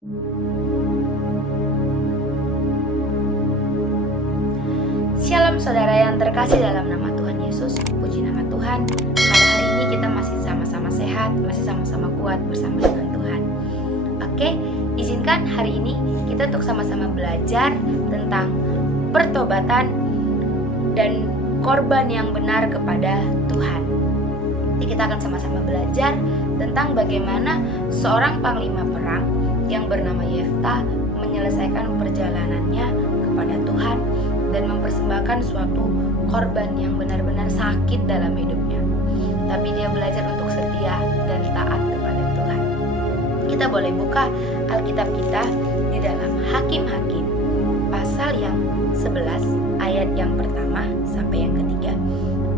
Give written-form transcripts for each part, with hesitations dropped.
Shalom saudara yang terkasih dalam nama Tuhan Yesus. Puji nama Tuhan. Pada hari ini kita masih sama-sama sehat, masih sama-sama kuat bersama dengan Tuhan. Oke, izinkan hari ini kita untuk sama-sama belajar tentang pertobatan dan korban yang benar kepada Tuhan. Jadi kita akan sama-sama belajar tentang bagaimana seorang panglima perang yang bernama Yefta menyelesaikan perjalanannya kepada Tuhan dan mempersembahkan suatu korban yang benar-benar sakit dalam hidupnya. Tapi dia belajar untuk setia dan taat kepada Tuhan. Kita boleh buka Alkitab kita di dalam Hakim-Hakim pasal yang 11 ayat yang pertama sampai yang ketiga.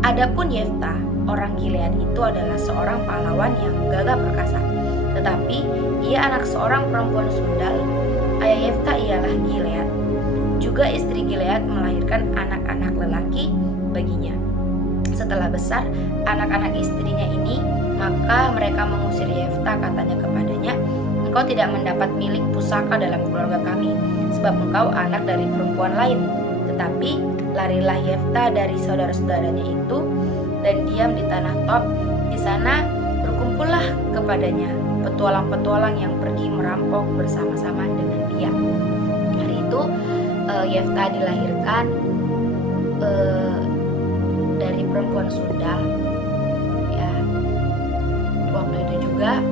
Adapun Yefta, orang Gilead itu adalah seorang pahlawan yang gagah perkasa. Tetapi ia anak seorang perempuan sundal. Ayah Yefta ialah Gilead. Juga istri Gilead melahirkan anak-anak lelaki baginya. Setelah besar anak-anak istrinya ini, maka mereka mengusir Yefta, katanya kepadanya, "Engkau tidak mendapat milik pusaka dalam keluarga kami, sebab engkau anak dari perempuan lain." Tetapi larilah Yefta dari saudara-saudaranya itu dan diam di tanah Tob. Di sana berkumpullah kepadanya petualang-petualang yang pergi merampok bersama-sama dengan dia. Hari itu Yefta dilahirkan dari perempuan sundal. Ya, waktu itu juga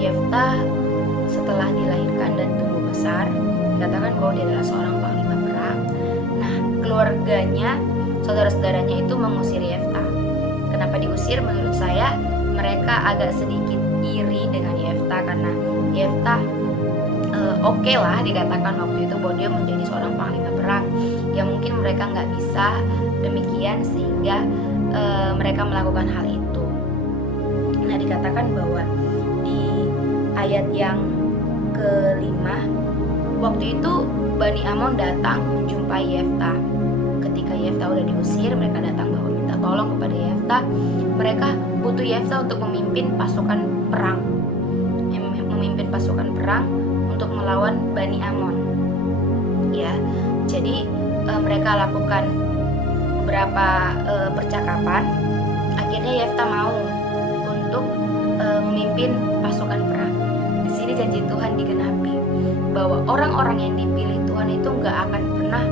Yefta setelah dilahirkan dan tumbuh besar, dikatakan bahwa dia adalah seorang panglima perang. Nah, keluarganya, saudara-saudaranya itu mengusir Yefta. Kenapa diusir? Menurut saya mereka agak sedikit iri dengan Yefta karena Yefta oke lah dikatakan waktu itu bahwa dia menjadi seorang panglima perang. Ya mungkin mereka nggak bisa demikian sehingga mereka melakukan hal itu. Nah, dikatakan bahwa di ayat yang kelima, waktu itu Bani Amon datang menjumpai Yefta. Ketika Yefta udah diusir, mereka datang bahwa minta tolong kepada Yefta. Mereka butuh Yefta untuk memimpin pasukan perang, untuk melawan Bani Amon. Ya, jadi mereka lakukan beberapa percakapan. Akhirnya Yefta mau untuk memimpin pasukan perang. Di sini janji Tuhan digenapi bahwa orang-orang yang dipilih Tuhan itu nggak akan pernah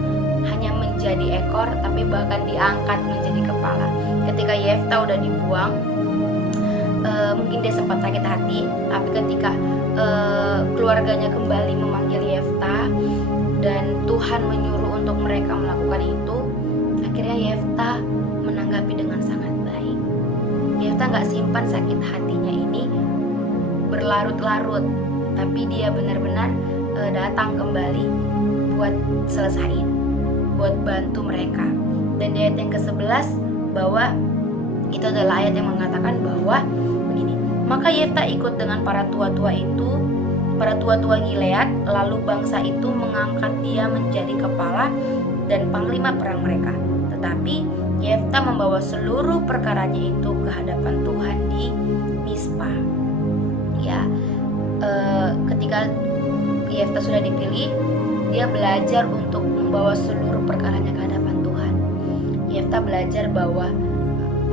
hanya menjadi ekor, tapi bahkan diangkat menjadi kepala. Ketika Yefta udah dibuang, mungkin dia sempat sakit hati, tapi ketika keluarganya kembali memanggil Yefta dan Tuhan menyuruh untuk mereka melakukan itu, akhirnya Yefta menanggapi dengan sangat baik. Yefta gak simpan sakit hatinya ini berlarut-larut, tapi dia benar-benar datang kembali buat selesain, buat bantu mereka. Dan di ayat yang ke-11 bahwa itu adalah ayat yang mengatakan bahwa begini, maka Yefta ikut dengan para tua-tua Gilead, lalu bangsa itu mengangkat dia menjadi kepala dan panglima perang mereka. Tetapi Yefta membawa seluruh perkaranya itu ke hadapan Tuhan di Mispa. Ya, ketika Yefta sudah dipilih, dia belajar untuk membawa seluruh perkaranya ke hadapan Tuhan. Yefta belajar bahwa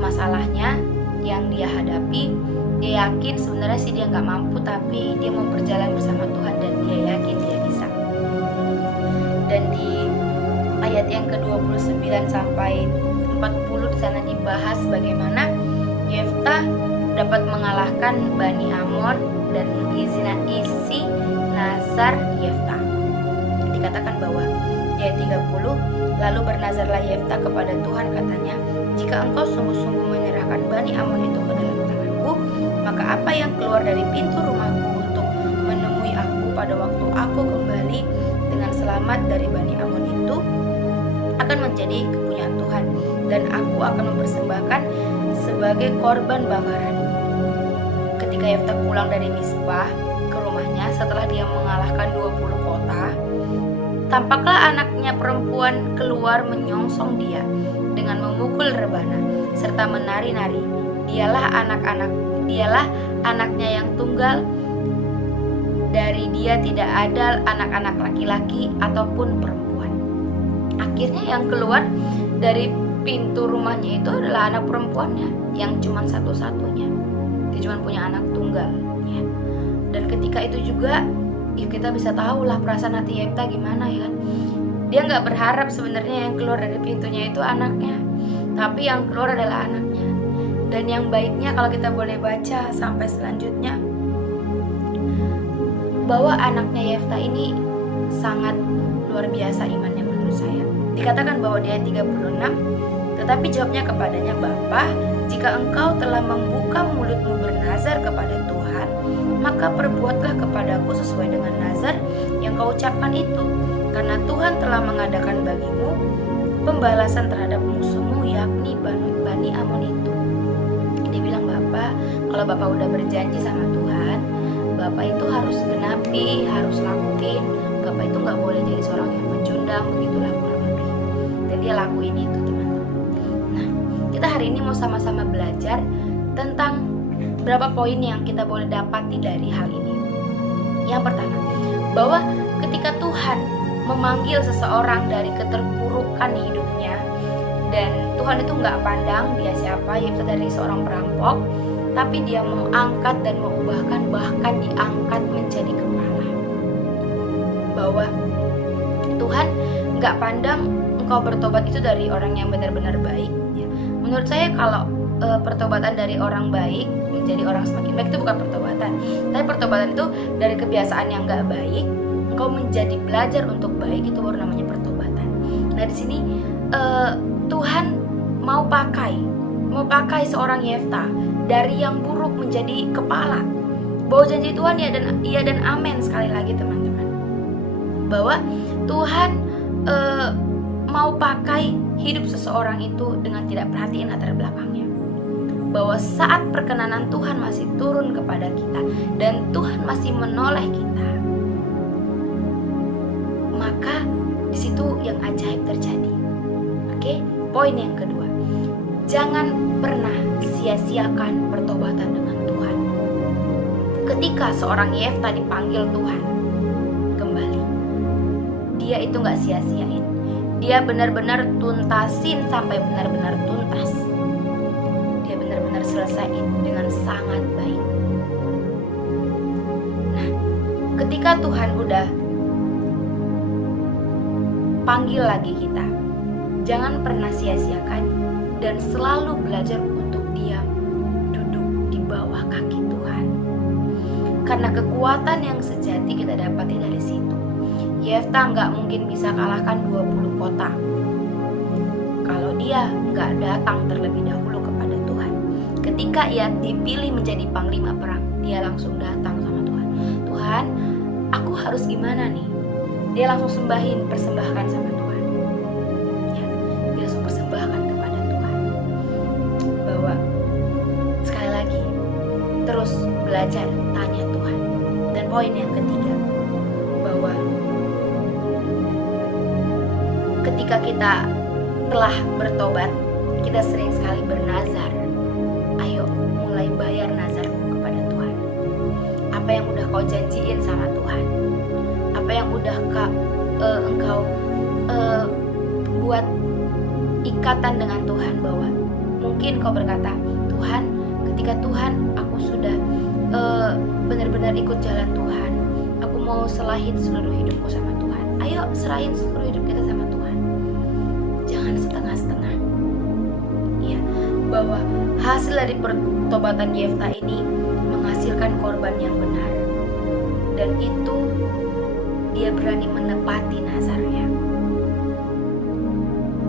masalahnya yang dia hadapi, dia yakin sebenarnya sih dia nggak mampu, tapi dia mau berjalan bersama Tuhan dan dia yakin dia bisa. Dan di ayat yang ke-29 sampai 40 di sana dibahas bagaimana Yefta dapat mengalahkan Bani Amon dan isi nazar Yefta. Dikatakan bahwa di ayat 30, lalu bernazarlah Yefta kepada Tuhan, katanya, "Jika engkau sungguh-sungguh menyerahkan Bani Amon itu ke dalam tanganku, maka apa yang keluar dari pintu rumahku untuk menemui aku pada waktu aku kembali dengan selamat dari Bani Amon itu akan menjadi kepunyaan Tuhan, dan aku akan mempersembahkan sebagai korban bakaran." Ketika Yefta pulang dari Mispa ke rumahnya setelah dia mengalahkan 20 kota, tampaklah anaknya perempuan keluar menyongsong dia dengan memukul rebana serta menari-nari. Dialah anaknya yang tunggal dari dia tidak ada anak-anak laki-laki ataupun perempuan. Akhirnya yang keluar dari pintu rumahnya itu adalah anak perempuannya yang cuma satu-satunya. Dia cuma punya anak tunggal ya. Dan ketika itu juga ya kita bisa tahu lah perasaan hati Yefta gimana ya kan. Dia nggak berharap sebenarnya yang keluar dari pintunya itu anaknya, tapi yang keluar adalah anaknya. Dan yang baiknya kalau kita boleh baca sampai selanjutnya, bahwa anaknya Yefta ini sangat luar biasa imannya menurut saya. Dikatakan bahwa dia 36, tetapi jawabnya kepadanya, "Bapa, jika engkau telah membuka mulutmu bernazar kepada Tuhan, maka perbuatlah kepadaku sesuai dengan nazar yang kau ucapkan itu. Karena Tuhan telah mengadakan bagimu pembalasan terhadap musuhmu, yakni Bani Amon itu." Dia bilang, "Bapak, kalau Bapak udah berjanji sama Tuhan, Bapak itu harus genapi, harus lakuin. Bapak itu gak boleh jadi seorang yang pecundang," begitulah kurang lebih. Dan dia lakuin itu, teman-teman. Nah, kita hari ini mau sama-sama belajar tentang berapa poin yang kita boleh dapati dari hal ini. Yang pertama, bahwa ketika Tuhan memanggil seseorang dari keterpurukan hidupnya, dan Tuhan itu gak pandang dia siapa, yaitu dari seorang perampok, tapi dia mau angkat dan mengubahkan, bahkan diangkat menjadi kepala. Bahwa Tuhan gak pandang engkau bertobat itu dari orang yang benar-benar baik ya. Menurut saya kalau pertobatan dari orang baik menjadi orang semakin baik itu bukan pertobatan, tapi pertobatan itu dari kebiasaan yang gak baik engkau menjadi belajar untuk baik, itu baru namanya pertobatan. Nah di sini Tuhan mau pakai seorang Yefta dari yang buruk menjadi kepala. Bahwa janji Tuhan iya dan amin sekali lagi teman-teman. Bahwa Tuhan mau pakai hidup seseorang itu dengan tidak perhatiin latar belakangnya. Bahwa saat perkenanan Tuhan masih turun kepada kita dan Tuhan masih menoleh kita, maka di situ yang ajaib terjadi. Oke, poin yang kedua, jangan pernah sia-siakan pertobatan dengan Tuhan. Ketika seorang Yefta dipanggil Tuhan kembali, dia itu gak sia-siain. Dia benar-benar tuntasin sampai benar-benar tuntas. Dia benar-benar selesaiin dengan sangat baik. Nah, ketika Tuhan udah panggil lagi kita, jangan pernah sia-siakan dan selalu belajar untuk diam, duduk di bawah kaki Tuhan. Karena kekuatan yang sejati kita dapati dari situ. Yefta nggak mungkin bisa kalahkan 20 kota kalau dia nggak datang terlebih dahulu kepada Tuhan. Ketika ia dipilih menjadi panglima perang, dia langsung datang sama Tuhan. "Tuhan, aku harus gimana nih?" Dia langsung persembahkan sama Tuhan. Ya, dia langsung persembahkan kepada Tuhan. Bahwa sekali lagi terus belajar tanya Tuhan. Dan poin yang ketiga, bahwa ketika kita telah bertobat, kita sering sekali bernazar. Ayo mulai bayar nazarmu kepada Tuhan. Apa yang udah kau janjiin sama Tuhan, apa yang udah engkau buat ikatan dengan Tuhan. Bahwa mungkin kau berkata, "Tuhan, ketika Tuhan aku sudah benar-benar ikut jalan Tuhan, aku mau serahin seluruh hidupku sama Tuhan." Ayo serahin seluruh hidup kita sama Tuhan, jangan setengah-setengah ya. Bahwa hasil dari pertobatan Yefta ini menghasilkan korban yang benar, dan itu dia berani menepati nazarnya.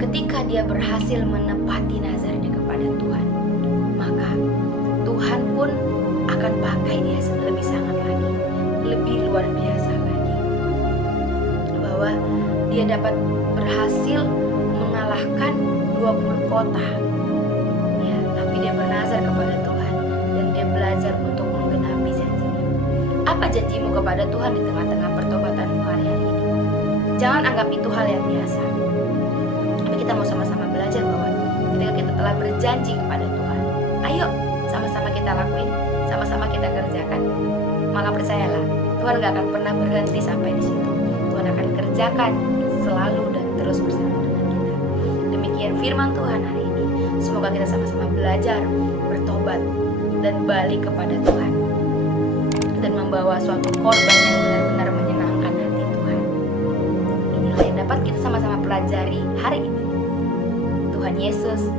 Ketika dia berhasil menepati nazarnya kepada Tuhan, maka Tuhan pun akan pakai dia lebih sangat lagi, lebih luar biasa lagi. Bahwa dia dapat berhasil mengalahkan 20 kota ya, tapi dia bernazar kepada Tuhan dan dia belajar untuk menggenapi janjinya. Apa janjimu kepada Tuhan di tengah-tengah pertobatanmu hari-hari ini? Jangan anggap itu hal yang biasa. Tapi kita mau sama-sama belajar bahwa ketika kita telah berjanji kepada Tuhan, ayo sama-sama kita lakuin, sama-sama kita kerjakan. Maka percayalah, Tuhan gak akan pernah berhenti sampai di situ. Tuhan akan kerjakan selalu dan terus bersama dengan kita. Demikian firman Tuhan hari ini. Semoga kita sama-sama belajar, bertobat, dan balik kepada Tuhan, dan membawa suatu korban yang benar-benar menyenangkan hati Tuhan. Inilah yang dapat kita sama-sama pelajari hari ini. Tuhan Yesus